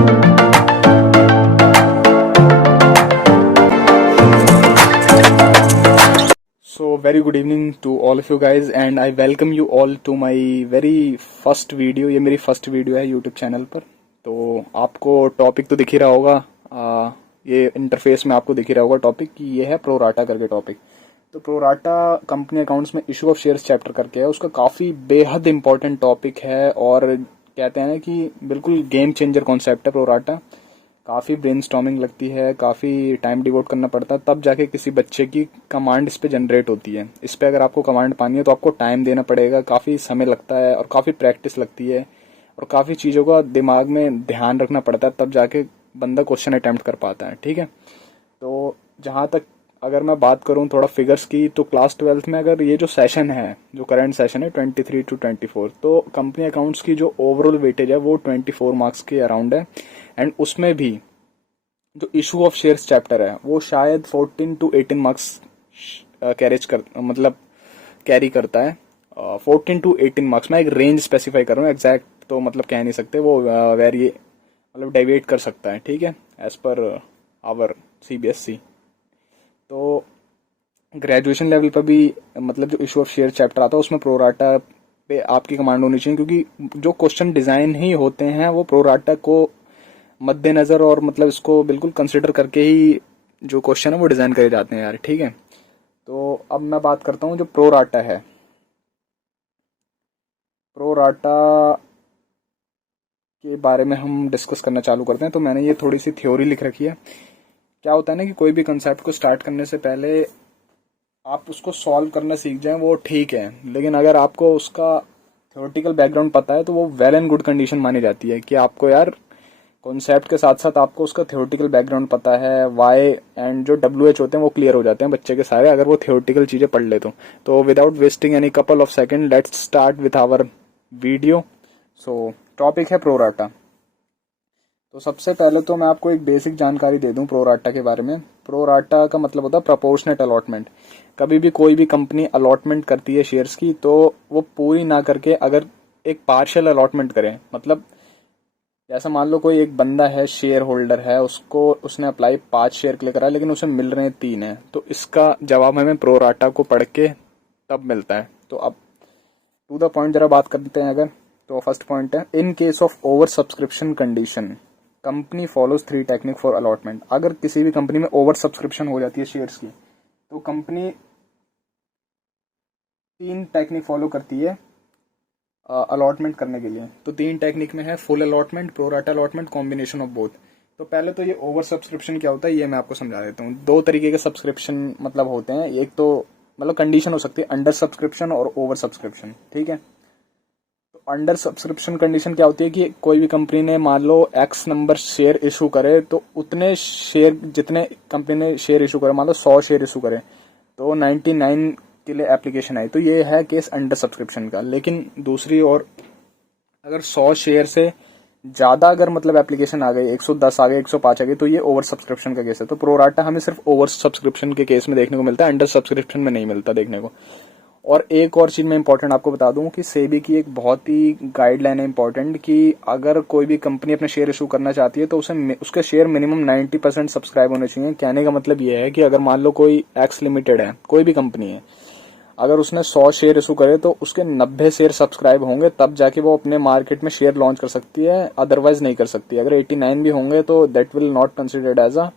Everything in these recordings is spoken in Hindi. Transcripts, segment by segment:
So very good evening to all of you guys and I welcome you all to my very first video। ये मेरी फर्स्ट वीडियो है यूट्यूब चैनल पर। तो आपको टॉपिक तो दिख ही रहा होगा, ये इंटरफेस में आपको दिख ही रहा होगा टॉपिक कि ये है प्रोराटा करके टॉपिक। तो प्रोराटा कंपनी अकाउंट्स में इशू ऑफ शेयर्स चैप्टर करके है, उसका काफ़ी बेहद इंपॉर्टेंट टॉपिक है और कहते हैं ना कि बिल्कुल गेम चेंजर कॉन्सेप्ट है प्रोराटा। काफ़ी ब्रेनस्टॉर्मिंग लगती है, काफ़ी टाइम डिवोट करना पड़ता है, तब जाके किसी बच्चे की कमांड इस पे जनरेट होती है। इस पे अगर आपको कमांड पानी है तो आपको टाइम देना पड़ेगा, काफ़ी समय लगता है और काफ़ी प्रैक्टिस लगती है और काफ़ी चीज़ों का दिमाग में ध्यान रखना पड़ता है, तब जाके बंदा क्वेश्चन अटैम्प्ट कर पाता है। ठीक है, तो जहाँ तक अगर मैं बात करूँ थोड़ा फिगर्स की, तो क्लास 12th में अगर ये जो सेशन है, जो करंट सेशन है 23 to 24, तो कंपनी अकाउंट्स की जो ओवरऑल वेटेज है वो 24 मार्क्स के अराउंड है। एंड उसमें भी जो इशू ऑफ शेयर्स चैप्टर है वो शायद 14 to 18 मार्क्स कैरी करता है। 14 to 18 मार्क्स, मैं एक रेंज स्पेसिफाई कर रहा हूँ, एग्जैक्ट तो मतलब कह नहीं सकते, वो वेरी मतलब डेविएट कर सकता है। ठीक है, एज पर आवर CBSE। तो ग्रेजुएशन लेवल पर भी मतलब जो इशू ऑफ शेयर चैप्टर आता है उसमें प्रोराटा पे आपकी कमांड होनी चाहिए, क्योंकि जो क्वेश्चन डिजाइन ही होते हैं वो प्रोराटा को मद्देनजर और मतलब इसको बिल्कुल कंसिडर करके ही जो क्वेश्चन है वो डिजाइन करे जाते हैं यार। ठीक है, तो अब मैं बात करता हूँ जो प्रोराटा है। प्रोराटा के बारे में हम डिस्कस करना चालू करते हैं। तो मैंने ये थोड़ी सी थ्योरी लिख रखी है। क्या होता है ना कि कोई भी कंसेप्ट को स्टार्ट करने से पहले आप उसको सॉल्व करना सीख जाएं वो ठीक है, लेकिन अगर आपको उसका थ्योरेटिकल बैकग्राउंड पता है तो वो वेल एंड गुड कंडीशन मानी जाती है कि आपको यार कॉन्सेप्ट के साथ साथ आपको उसका थ्योरेटिकल बैकग्राउंड पता है, वाई एंड जो WH होते हैं वो क्लियर हो जाते हैं बच्चे के सारे, अगर वो थ्योरेटिकल चीजें पढ़ ले तो without wasting any couple of second let's start with our video. So topic है प्रोराटा। तो सबसे पहले तो मैं आपको एक बेसिक जानकारी दे दूं प्रोराटा के बारे में। प्रोराटा का मतलब होता है प्रोपोर्शनेट अलॉटमेंट। कभी भी कोई भी कंपनी अलॉटमेंट करती है शेयर्स की तो वो पूरी ना करके अगर एक पार्शियल अलॉटमेंट करे, मतलब जैसा मान लो कोई एक बंदा है, शेयर होल्डर है, उसने अप्लाई 5 शेयर के लिए करा लेकिन उसे मिल रहे हैं 3 है, तो इसका जवाब हमें प्रोराटा को पढ़ के तब मिलता है। तो अब टू द पॉइंट जरा बात करते हैं। अगर तो फर्स्ट पॉइंट है, in case of over subscription condition company follows 3 technique for allotment. अगर किसी भी कंपनी में ओवर सब्सक्रिप्शन हो जाती है शेयर्स की तो कंपनी 3 टेक्निक फॉलो करती है अलॉटमेंट करने के लिए। तो 3 टेक्निक में है full allotment, pro rata allotment, combination of both. तो पहले तो ये ओवर सब्सक्रिप्शन क्या होता है ये मैं आपको समझा देता हूँ। 2 तरीके के सब्सक्रिप्शन मतलब होते हैं, एक तो मतलब कंडीशन हो सकती है अंडर सब्सक्रिप्शन और ओवर सब्सक्रिप्शन। ठीक है, तो अंडर सब्सक्रिप्शन कंडीशन क्या होती है कि कोई भी कंपनी ने मान लो X नंबर शेयर इशू करे तो उतने शेयर जितने कंपनी ने शेयर इशू करे, मान लो 100 शेयर इशू करे तो 99 के लिए एप्लीकेशन आई, तो ये है केस अंडर सब्सक्रिप्शन का। लेकिन दूसरी ओर अगर 100 शेयर से ज्यादा अगर मतलब एप्लीकेशन आ गई, 110 आ गए, 105 आ गए, तो ये ओवर सब्सक्रिप्शन का केस है। तो प्रोराटा हमें सिर्फ ओवर सब्सक्रिप्शन के केस में देखने को मिलता है, अंडर सब्सक्रिप्शन में नहीं मिलता देखने को। और एक और चीज मैं इंपॉर्टेंट आपको बता दूं कि सेबी की एक बहुत ही गाइडलाइन है इंपॉर्टेंट कि अगर कोई भी कंपनी अपने शेयर इशू करना चाहती है तो उसके शेयर मिनिमम 90% सब्सक्राइब होने चाहिए। कहने का मतलब ये है कि अगर मान लो कोई एक्स लिमिटेड है, कोई भी कंपनी है, अगर उसने 100 शेयर इशू करे तो उसके 90 शेयर सब्सक्राइब होंगे, तब जाके वो अपने मार्केट में शेयर लॉन्च कर सकती है, अदरवाइज नहीं कर सकती। अगर 89 भी होंगे तो that will not considered as a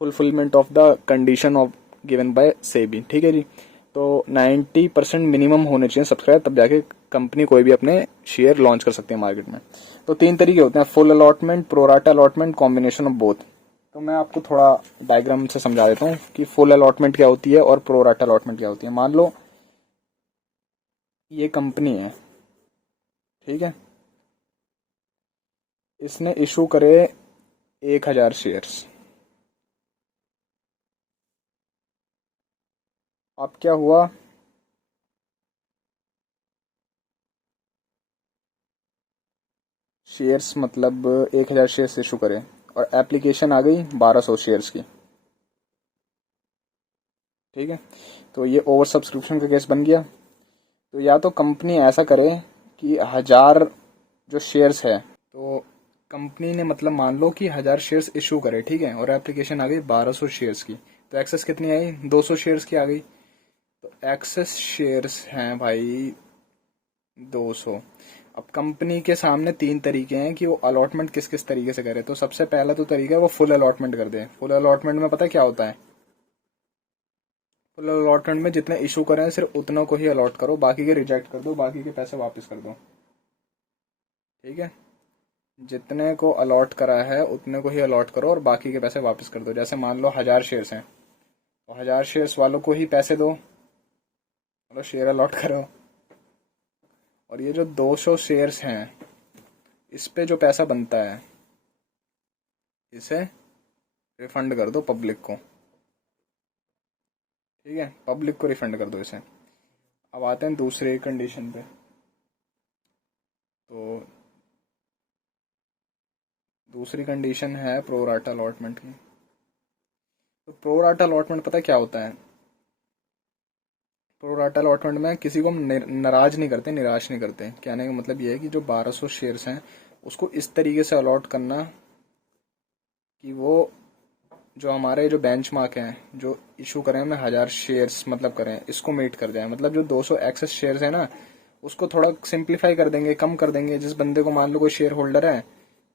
fulfilment of the condition of given by SEBI. ठीक है जी, तो 90% मिनिमम होने चाहिए सब्सक्राइब, तब जाके कंपनी कोई भी अपने शेयर लॉन्च कर सकती है मार्केट में। तो 3 तरीके होते हैं, full allotment, pro rata allotment, combination of both. तो मैं आपको थोड़ा डायग्राम से समझा देता हूँ कि फुल अलॉटमेंट क्या होती है और प्रोराटा अलॉटमेंट क्या होती है। मान लो ये कंपनी है, ठीक है, इसने इशू करे 1000 शेयर्स। अब क्या हुआ, शेयर्स मतलब 1000 शेयर्स इशू करे और एप्लीकेशन आ गई 1200 शेयर्स की। ठीक है, तो ये ओवर सब्सक्रिप्शन का केस बन गया। तो या तो कंपनी ऐसा करे कि 1000 जो शेयर्स है तो कंपनी ने मतलब मान लो कि 1000 शेयर्स इशू करे, ठीक है, और एप्लीकेशन आ गई 1200 शेयर्स की, तो एक्सेस कितनी आई, 200 शेयर्स की आ गई। तो एक्सेस शेयर्स हैं भाई 200। अब कंपनी के सामने तीन तरीके हैं कि वो अलॉटमेंट किस किस तरीके से करे। तो सबसे पहला तो तरीका है वो फुल अलॉटमेंट कर दे। फुल अलॉटमेंट में पता है क्या होता है, फुल अलॉटमेंट में जितने इशू करें सिर्फ उतना को ही अलॉट करो, बाकी के रिजेक्ट कर दो, बाकी के पैसे वापस कर दो, ठीक है। जितने को अलॉट करा है उतने को ही अलॉट करो और बाकी के पैसे वापस कर दो। जैसे मान लो 1000 शेयर्स हैं तो 1000 शेयर्स वालों को ही पैसे दो, मतलब शेयर अलॉट करो। और ये जो 200 शेयर्स हैं इस पे जो पैसा बनता है इसे रिफंड कर दो पब्लिक को, ठीक है, पब्लिक को रिफंड कर दो इसे। अब आते हैं दूसरे कंडीशन पे। तो दूसरी कंडीशन है प्रोराटा अलॉटमेंट की। तो प्रोराटा अलॉटमेंट पता क्या होता है, प्रोराटा अलॉटमेंट में किसी को हम नाराज नहीं करते, निराश नहीं करते। कहने का मतलब ये है कि जो 1200 शेयर्स हैं उसको इस तरीके से अलॉट करना कि वो जो हमारे जो बेंचमार्क हैं जो इशू करें हमने 1000 शेयर्स मतलब करें इसको मीट कर जाए। मतलब जो 200 एक्सेस शेयर्स है ना उसको थोड़ा सिंप्लीफाई कर देंगे, कम कर देंगे। जिस बंदे को मान लो कोई शेयर होल्डर है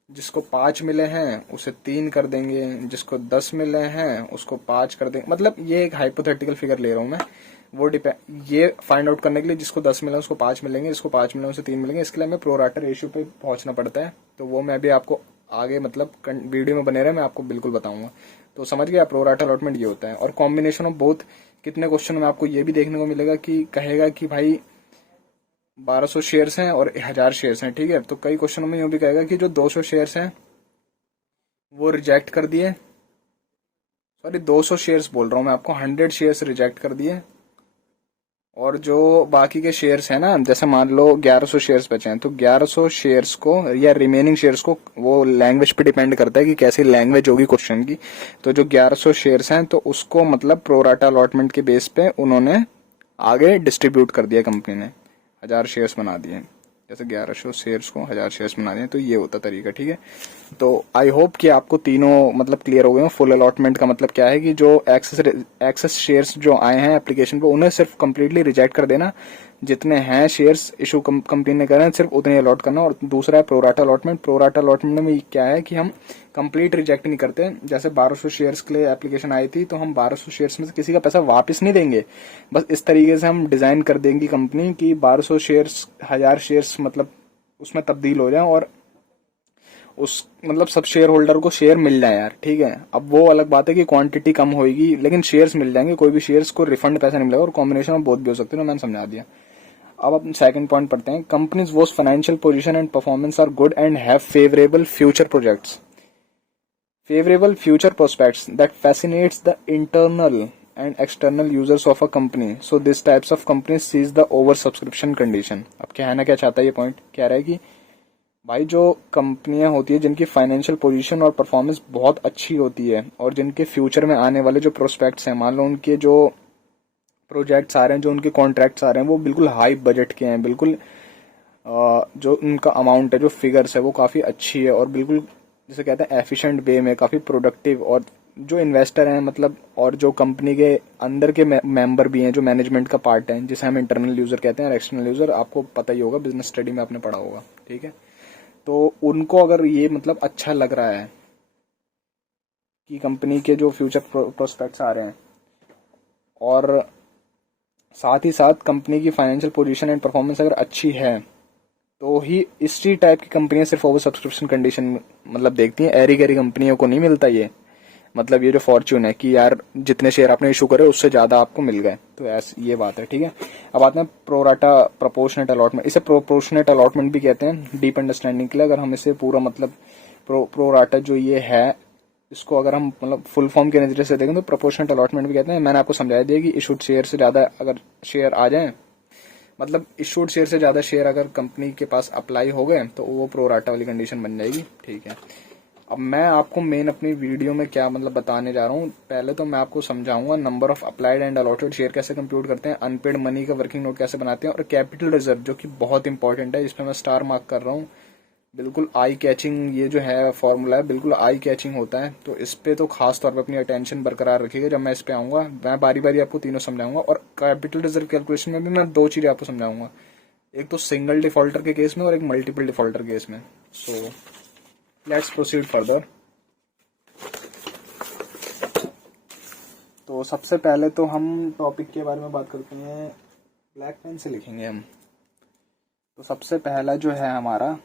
जिसको 5 मिले हैं उसे 3 कर देंगे, जिसको 10 मिले हैं उसको 5 कर देंगे। मतलब ये एक हाइपोथेटिकल फिगर ले रहा हूँ मैं, वो डिपेंड ये फाइंड आउट करने के लिए जिसको 10 मिला उसको 5 मिलेंगे, जिसको 5 मिले उसे 3 मिलेंगे। इसके लिए हमें प्रोराटा रेशियो पे पहुंचना पड़ता है। तो वो मैं भी आपको आगे मतलब वीडियो में बने रहे मैं आपको बिल्कुल बताऊंगा। तो समझ गया, प्रोराटा अलॉटमेंट ये होता है। और कॉम्बिनेशन ऑफ बोथ कितने क्वेश्चन में आपको ये भी देखने को मिलेगा कि कहेगा कि भाई 1200 शेयर्स हैं और 1000 शेयर्स हैं, ठीक है। तो कई क्वेश्चनों में यूं भी कहेगा कि जो 200 शेयर्स हैं वो रिजेक्ट कर दिए, सॉरी 200 शेयर्स बोल रहा हूं मैं आपको, 100 शेयर्स रिजेक्ट कर दिए। और जो बाकी के शेयर्स हैं ना, जैसे मान लो 1100 शेयर्स बचे हैं तो 1100 शेयर्स को या रिमेनिंग शेयर्स को, वो लैंग्वेज पे डिपेंड करता है कि कैसी लैंग्वेज होगी क्वेश्चन की। तो जो 1100 शेयर्स हैं तो उसको मतलब प्रोराटा अलॉटमेंट के बेस पे उन्होंने आगे डिस्ट्रीब्यूट कर दिया, कंपनी ने 1000 शेयर्स बना दिए। जैसे 1100 शेयर्स को 1000 शेयर्स बना दिए, तो ये होता तरीका, ठीक है। तो आई होप कि आपको तीनों मतलब क्लियर हो गए हो। फुल अलॉटमेंट का मतलब क्या है कि जो एक्सेस शेयर्स जो आए हैं एप्लीकेशन पे उन्हें सिर्फ कंप्लीटली रिजेक्ट कर देना, जितने हैं शेयर्स इशू कंपनी ने करे सिर्फ उतने अलॉट करना। और दूसरा है प्रोराटा अलॉटमेंट। प्रोराटा अलॉटमेंट में क्या है कि हम कंप्लीट रिजेक्ट नहीं करते। जैसे 1200 शेयर्स के लिए एप्लीकेशन आई थी तो हम 1200 शेयर्स में से किसी का पैसा वापस नहीं देंगे, बस इस तरीके से हम डिजाइन कर देंगे कंपनी की 1200 शेयर्स 1000 शेयर्स मतलब उसमें तब्दील हो जाए और उस मतलब सब शेयर होल्डर को शेयर मिल जाए यार, ठीक है। अब वो अलग बात है कि क्वांटिटी कम होगी लेकिन शेयर्स मिल जाएंगे, कोई भी शेयर्स को रिफंड पैसा नहीं मिलेगा। और कॉम्बिनेशन में बहुत भी हो सकते हैं, मैंने समझा दिया। अब अपन सेकंड पॉइंट पढ़ते हैं। Companies whose financial position and performance are good and have favourable future projects, favorable future prospects that fascinates the internal and external users of a company. So these types of companies sees the oversubscription condition. अब कहना क्या चाहता है ये पॉइंट, कह रहा है कि भाई जो कंपनियां होती है जिनकी फाइनेंशियल पोजीशन और परफॉर्मेंस बहुत अच्छी होती है और जिनके फ्यूचर में आने वाले जो प्रोस्पेक्ट्स हैं, मान लो उनके जो प्रोजेक्ट्स आ रहे हैं, जो उनके कॉन्ट्रैक्ट्स आ रहे हैं वो बिल्कुल हाई बजट के हैं, बिल्कुल जो उनका अमाउंट है जो फिगर्स है वो काफ़ी अच्छी है और बिल्कुल जिसे कहते हैं एफिशिएंट वे में काफ़ी प्रोडक्टिव। और जो इन्वेस्टर हैं मतलब और जो कंपनी के अंदर के मेंबर भी हैं जो मैनेजमेंट का पार्ट है जिसे हम इंटरनल यूजर कहते हैं और एक्सटर्नल यूजर आपको पता ही होगा, बिजनेस स्टडी में आपने पढ़ा होगा, ठीक है। तो उनको अगर ये मतलब अच्छा लग रहा है कि कंपनी के जो फ्यूचर प्रोस्पेक्ट्स आ रहे हैं और साथ ही साथ कंपनी की फाइनेंशियल पोजीशन एंड परफॉर्मेंस अगर अच्छी है तो ही इसी टाइप की कंपनियां सिर्फ ओवर सब्सक्रिप्शन कंडीशन मतलब देखती हैं। एरी गैरी कंपनियों को नहीं मिलता ये, मतलब ये जो फॉर्च्यून है कि यार जितने शेयर आपने इशू करे उससे ज्यादा आपको मिल गए, तो ऐसी ये बात है, ठीक है। अब आते हैं प्रोराटा प्रोपोर्शनेट अलॉटमेंट। इसे प्रोपोर्शनेट अलॉटमेंट भी कहते हैं डीप अंडरस्टैंडिंग के लिए। अगर हम इसे पूरा मतलब प्रोराटा जो ये है इसको अगर हम मतलब फुल फॉर्म के नजरिए से देखें तो प्रोपोर्शनेट अलॉटमेंट भी कहते हैं। मैंने आपको समझाया दिया कि इशूड शेयर से ज्यादा अगर शेयर आ जाए, मतलब इशूड शेयर से ज्यादा शेयर अगर कंपनी के पास अप्लाई हो गए तो वो प्रोराटा वाली कंडीशन बन जाएगी, ठीक है। अब मैं आपको मेन अपनी वीडियो में क्या मतलब बताने जा रहा हूँ, पहले तो मैं आपको समझाऊंगा number of applied and allotted share कैसे कंप्यूट करते हैं, अनपेड मनी का वर्किंग नोट कैसे बनाते हैं और कैपिटल रिजर्व जो कि बहुत इंपॉर्टेंट है, जिसमें मैं स्टार मार्क कर रहा हूँ, बिल्कुल आई कैचिंग ये जो है फॉर्मूला है, बिल्कुल आई कैचिंग होता है। तो इस पे तो खास तौर पे अपनी अटेंशन बरकरार रखिएगा। जब मैं इस पे आऊंगा मैं बारी बारी आपको तीनों समझाऊंगा, और कैपिटल रिजर्व कैलकुलेशन में भी मैं दो चीजें आपको समझाऊंगा, एक तो सिंगल डिफॉल्टर के केस में और एक मल्टीपल डिफॉल्टर केस में। So let's proceed further. तो सबसे पहले तो हम टॉपिक के बारे में बात करते हैं, ब्लैक पेन से लिखेंगे हम। तो सबसे पहला जो है हमारा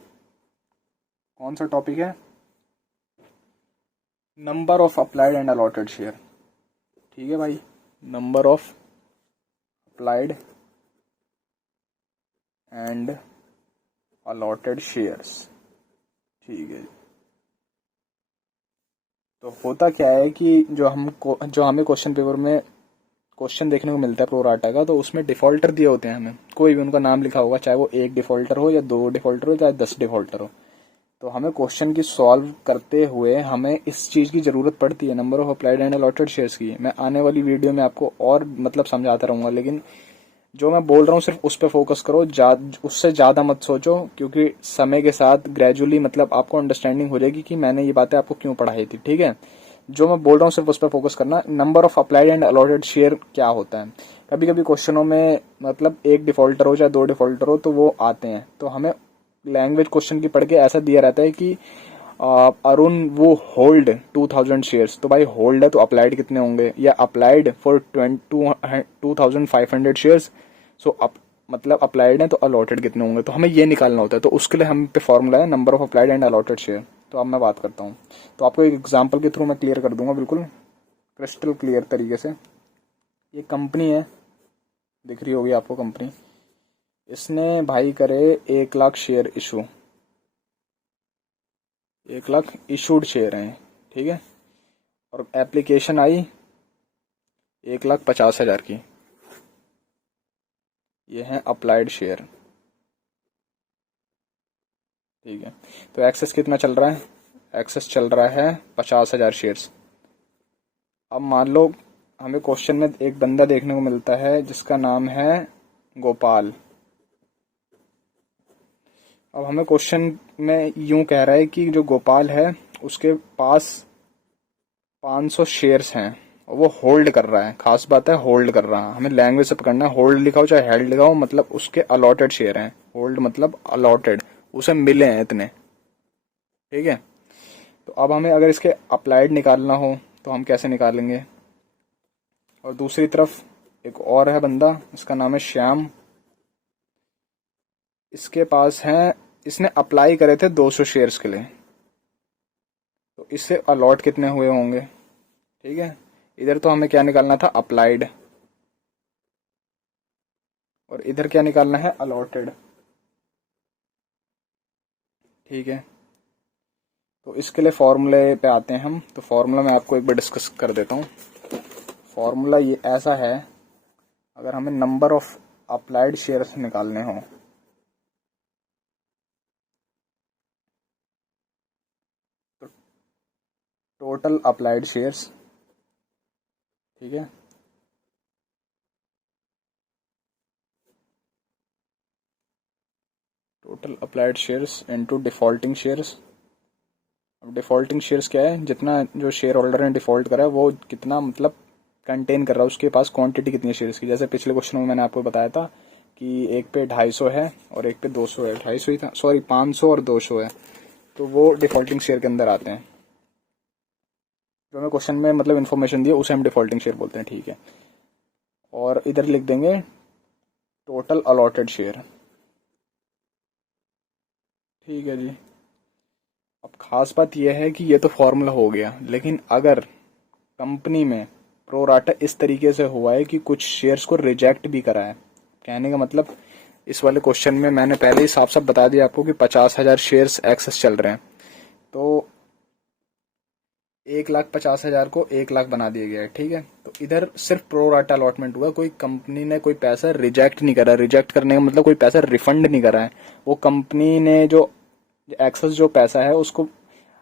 कौन सा टॉपिक है, number of applied and allotted share. ठीक है भाई, number of applied and allotted shares. ठीक है, तो होता क्या है कि जो हमें क्वेश्चन पेपर में क्वेश्चन देखने को मिलता है प्रोराटा का, तो उसमें डिफॉल्टर दिए होते हैं हमें, कोई भी उनका नाम लिखा होगा, चाहे वो एक डिफॉल्टर हो या दो डिफॉल्टर हो चाहे 10 डिफॉल्टर हो। तो हमें क्वेश्चन की सॉल्व करते हुए हमें इस चीज की जरूरत पड़ती है, number of applied and allotted shares की। मैं आने वाली वीडियो में आपको और मतलब समझाता रहूंगा, लेकिन जो मैं बोल रहा हूँ सिर्फ उस पर फोकस करो, उससे ज्यादा मत सोचो, क्योंकि समय के साथ ग्रेजुअली मतलब आपको अंडरस्टैंडिंग हो जाएगी कि मैंने ये बातें आपको क्यों पढ़ाई थी। ठीक है, जो मैं बोल रहा हूँ सिर्फ उस पर फोकस करना। Number of applied and allotted share क्या होता है, कभी कभी क्वेश्चनों में मतलब एक डिफॉल्टर हो चाहे दो डिफॉल्टर हो तो वो आते हैं, तो हमें लैंग्वेज क्वेश्चन की पढ़ के ऐसा दिया रहता है कि अरुण वो होल्ड 2000 शेयर्स। तो भाई होल्ड है तो अप्लाइड कितने होंगे, या अप्लाइड फॉर 2500 शेयर्स। सो मतलब अप्लाइड है तो अलॉटेड कितने होंगे, तो हमें ये निकालना होता है। तो उसके लिए हम पे फॉर्मूला है number of applied and allotted share. तो अब मैं बात करता हूँ, तो आपको एक एग्जांपल के थ्रू मैं क्लियर कर दूंगा, बिल्कुल क्रिस्टल क्लियर तरीके से। ये कंपनी है, दिख रही होगी आपको कंपनी। इसने भाई करे 1 lakh share issue, 1 lakh issued share हैं। ठीक है, और एप्लीकेशन आई 1,50,000 की। ये है अप्लाइड शेयर। ठीक है, तो एक्सेस कितना चल रहा है, एक्सेस चल रहा है 50,000 शेयर्स। अब मान लो हमें क्वेश्चन में एक बंदा देखने को मिलता है जिसका नाम है गोपाल। अब हमें क्वेश्चन में यूं कह रहा है कि जो गोपाल है उसके पास 500 शेयर्स हैं और वो होल्ड कर रहा है। खास बात है होल्ड कर रहा है, हमें लैंग्वेज से पकड़ना है। होल्ड लिखा हो चाहे हेल्ड लिखा हो, मतलब उसके अलॉटेड शेयर हैं। होल्ड मतलब अलॉटेड, उसे मिले हैं इतने। ठीक है, तो अब हमें अगर इसके अप्लाइड निकालना हो तो हम कैसे निकालेंगे। और दूसरी तरफ एक और है बंदा, इसका नाम है श्याम। इसके पास है, इसने अप्लाई करे थे 200 शेयर्स के लिए, तो इससे अलॉट कितने हुए होंगे। ठीक है, इधर तो हमें क्या निकालना था, अप्लाइड, और इधर क्या निकालना है, अलॉटेड। ठीक है, तो इसके लिए फॉर्मूले पे आते हैं हम। तो फॉर्मूला मैं आपको एक बार डिस्कस कर देता हूँ। फॉर्मूला ये ऐसा है, अगर हमें नंबर ऑफ अप्लाइड शेयर्स निकालने हो तो टोटल अप्लाइड शेयर्स, ठीक है, total applied shares into defaulting shares. अब डिफॉल्टिंग शेयर्स क्या है, जितना जो शेयर होल्डर ने डिफॉल्ट करा है वो कितना मतलब कंटेन कर रहा है, उसके पास क्वांटिटी कितनी है शेयर्स की। जैसे पिछले क्वेश्चन में मैंने आपको बताया था कि एक पे 250 है और एक पे 200 है, 250 ही था, सॉरी 500 और 200 है, तो वो डिफॉल्टिंग शेयर के अंदर आते हैं। जो हमें क्वेश्चन में मतलब इन्फॉर्मेशन दी है उसे हम डिफॉल्टिंग शेयर बोलते हैं। ठीक है, और इधर लिख देंगे टोटल अलॉटेड शेयर। ठीक है जी, अब खास बात यह है कि ये तो फॉर्मूला हो गया, लेकिन अगर कंपनी में प्रोराटा इस तरीके से हुआ है कि कुछ शेयर्स को रिजेक्ट भी करा है, कहने का मतलब इस वाले क्वेश्चन में मैंने पहले ही साफ साफ बता दिया आपको कि 50,000 शेयर्स एक्सेस चल रहे हैं, तो 1,50,000 को 1 लाख बना दिया गया है। ठीक है, तो इधर सिर्फ प्रोराटा अलॉटमेंट हुआ, कोई कंपनी ने कोई पैसा रिजेक्ट नहीं करा। रिजेक्ट करने का मतलब कोई पैसा रिफंड नहीं करा है, वो कंपनी ने जो एक्सेस जो पैसा है उसको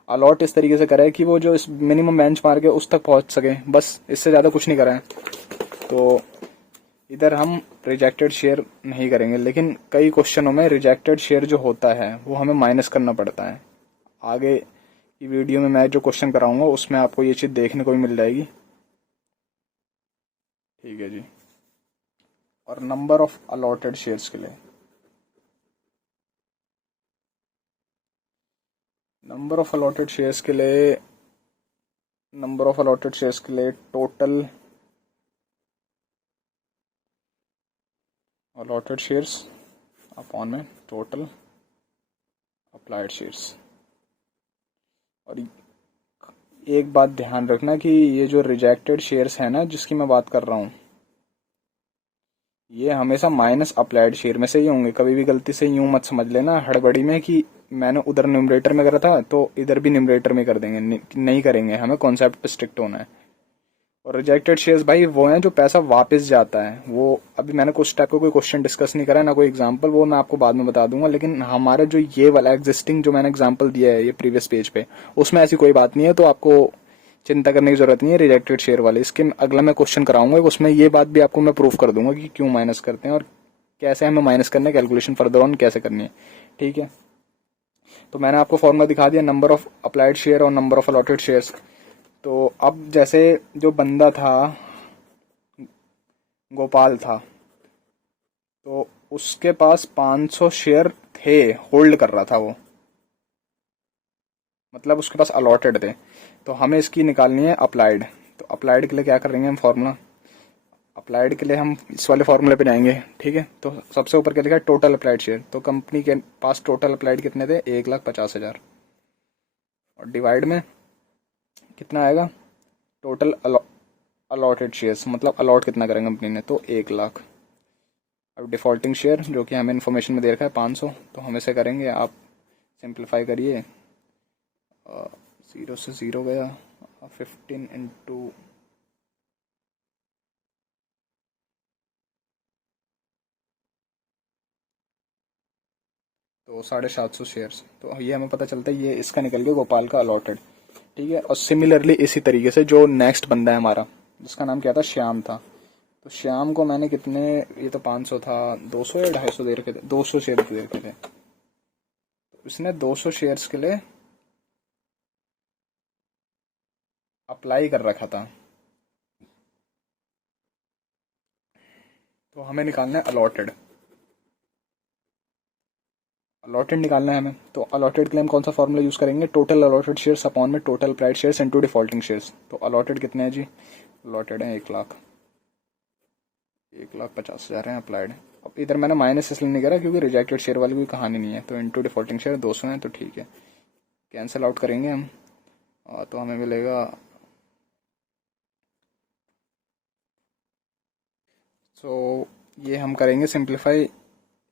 अलॉट इस तरीके से करा है कि वो जो इस मिनिमम बेंच मार्क है उस तक पहुंच सके, बस इससे ज्यादा कुछ नहीं करा है। तो इधर हम रिजेक्टेड शेयर नहीं करेंगे, लेकिन कई क्वेश्चनों में रिजेक्टेड शेयर जो होता है वो हमें माइनस करना पड़ता है। आगे की वीडियो में मैं जो क्वेश्चन कराऊंगा उसमें आपको ये चीज़ देखने को भी मिल जाएगी। ठीक है जी। और नंबर ऑफ अलॉटेड शेयर्स के लिए, नंबर ऑफ अलॉटेड शेयर्स के लिए टोटल अलॉटेड शेयर्स अपॉन में टोटल अप्लाइड शेयर्स। और एक बात ध्यान रखना कि ये जो रिजेक्टेड शेयर्स है ना जिसकी मैं बात कर रहा हूँ, ये हमेशा माइनस अप्लाइड शेयर में से ही होंगे। कभी भी गलती से यूं मत समझ लेना हड़बड़ी में कि मैंने उधर न्यूमरेटर में करा था तो इधर भी न्यूमरेटर में कर देंगे, नहीं करेंगे। हमें कॉन्सेप्ट पे स्ट्रिक्ट होना है। और रिजेक्टेड शेयर्स भाई वो हैं जो पैसा वापस जाता है। वो अभी मैंने कुछ टाइप का कोई क्वेश्चन डिस्कस नहीं करा, ना कोई एग्जांपल, वो मैं आपको बाद में बता दूंगा। लेकिन हमारा जो ये वाला एग्जिस्टिंग जो मैंने एग्जांपल दिया है ये प्रीवियस पेज पे, उसमें ऐसी कोई बात नहीं है, तो आपको चिंता करने की जरूरत नहीं है रिजेक्टेड शेयर वाले। इसके अगला मैं क्वेश्चन कराऊंगा, उसमें ये बात भी आपको मैं प्रूफ कर दूंगा कि क्यों माइनस करते हैं और कैसे हमें माइनस करना है, कैलकुलेशन फर्दर ऑन कैसे करनी है। ठीक है, तो मैंने आपको फॉर्मूला दिखा दिया, नंबर ऑफ अप्लाइड शेयर और नंबर ऑफ अलॉटेड शेयर्स। तो अब जैसे जो बंदा था गोपाल था, तो उसके पास 500 शेयर थे, होल्ड कर रहा था वो, मतलब उसके पास अलॉटेड थे। तो हमें इसकी निकालनी है अप्लाइड। तो अप्लाइड के लिए क्या करेंगे हम, फॉर्मूला अप्लाइड के लिए हम इस वाले फॉर्मूले पे जाएंगे। ठीक है, तो सबसे ऊपर क्या लिखा है, टोटल अप्लाइड शेयर। तो कंपनी के पास टोटल अप्लाइड कितने थे, 1,50,000, और डिवाइड में कितना आएगा, टोटल अलॉटेड शेयर्स, मतलब अलॉट कितना करेंगे कंपनी ने, तो 1,00,000। अब डिफॉल्टिंग शेयर जो कि हमें इन्फॉर्मेशन में दे रखा है 500, तो हम इसे करेंगे, आप सिंप्लीफाई करिए, 0 से 0 गया, 15 इंटू तो 750 शेयर्स। तो ये हमें पता चलता है ये इसका निकल गया गोपाल का अलॉटेड। ठीक है, और सिमिलरली इसी तरीके से जो नेक्स्ट बंदा है हमारा, जिसका नाम क्या था, श्याम था। तो श्याम को मैंने कितने, ये तो 500 था, 200 या 250 दे रखे थे, 200 शेयर दे रखे थे। तो इसने 200 शेयर्स के लिए अप्लाई कर रखा था। तो हमें निकालना है अलॉटेड। अलॉटेड निकालना है हमें, तो अलॉटेड के लिए हम कौन सा फॉर्मूला यूज करेंगे, टोटल अलॉटेड शेयर्स अपॉन में total applied shares into defaulting shares. तो अलॉटेड कितने हैं जी, अलॉटेड है 1,00,000, 1,50,000 है अप्लाइड। अब इधर मैंने माइनस इसलिए नहीं करा क्योंकि रिजेक्टेड शेयर वाली कोई कहानी नहीं है। तो इनटू डिफॉल्टिंग शेयर 200 है, तो ठीक है, कैंसिल आउट करेंगे हम, तो हमें मिलेगा, तो ये हम करेंगे सिंप्लीफाई।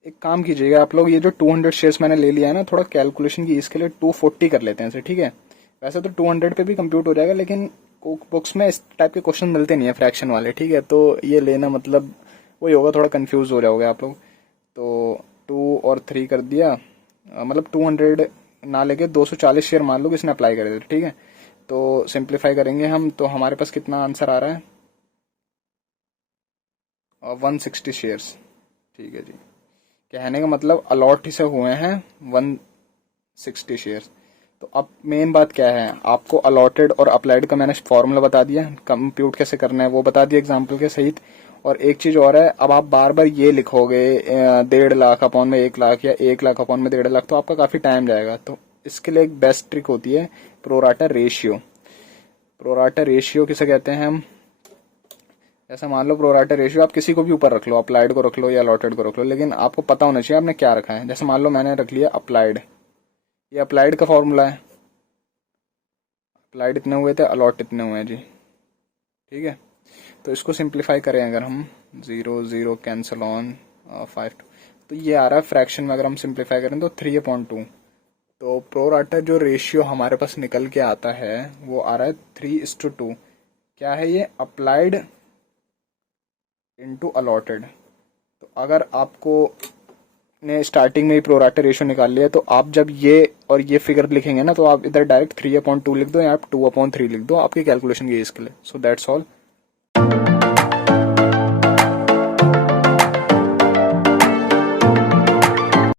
एक काम कीजिएगा आप लोग, ये जो 200 शेयर्स मैंने ले लिया है ना, थोड़ा कैलकुलेशन की इसके लिए 240 कर लेते हैं इसे। ठीक है, वैसे तो 200 पे भी कंप्यूट हो जाएगा, लेकिन बुक्स में इस टाइप के क्वेश्चन मिलते नहीं है फ्रैक्शन वाले। ठीक है, तो ये लेना मतलब वही होगा, थोड़ा कंफ्यूज हो जाओगे आप लोग। तो 2 और 3 कर दिया, मतलब 200 ना लेके 240 शेयर मान लो इसने अप्लाई करे थे। ठीक है, तो सिंप्लीफाई करेंगे हम, तो हमारे पास कितना आंसर आ रहा है, 160 शेयर्स। ठीक है जी, कहने का मतलब अलॉट ही से हुए हैं 160 शेयर्स। तो अब मेन बात क्या है, आपको अलॉटेड और अप्लाइड का मैंने फॉर्मूला बता दिया, कंप्यूट कैसे करना है वो बता दिया एग्जाम्पल के सहित। और एक चीज और है, अब आप बार बार ये लिखोगे 1.5 लाख अपॉन में 1,00,000 या 1,00,000 अपॉन में 1.5 लाख, तो आपका काफी टाइम जाएगा। तो इसके लिए एक बेस्ट ट्रिक होती है प्रोराटा रेशियो। प्रोराटा रेशियो किसे कहते हैं हम, ऐसा मान लो प्रोराटा रेशियो आप किसी को भी ऊपर रख लो, अप्लाइड को रख लो या अलॉटेड को रख लो, लेकिन आपको पता होना चाहिए आपने क्या रखा है। जैसे मान लो मैंने रख लिया अप्लाइड, ये अप्लाइड का फॉर्मूला है, अप्लाइड इतने हुए थे, अलॉट इतने हुए हैं जी। ठीक है, तो इसको सिंप्लीफाई करें अगर हम, 0 0 कैंसिल ऑन 5, तो ये आ रहा है फ्रैक्शन में अगर हम सिंप्लीफाई करें तो 3/2। तो प्रोराटा जो रेशियो हमारे पास निकल के आता है वो आ रहा है 3:2। क्या है ये, अप्लाइड इनटू अलॉटेड। तो अगर आपको ने स्टार्टिंग में ही प्रोराटा रेशियो निकाल लिया, तो आप जब ये और ये फिगर लिखेंगे ना, तो आप इधर डायरेक्ट 3/2 लिख दो या आप 2/3 लिख दो, आपकी कैलकुलेशन ये इसके लिए। So that's all.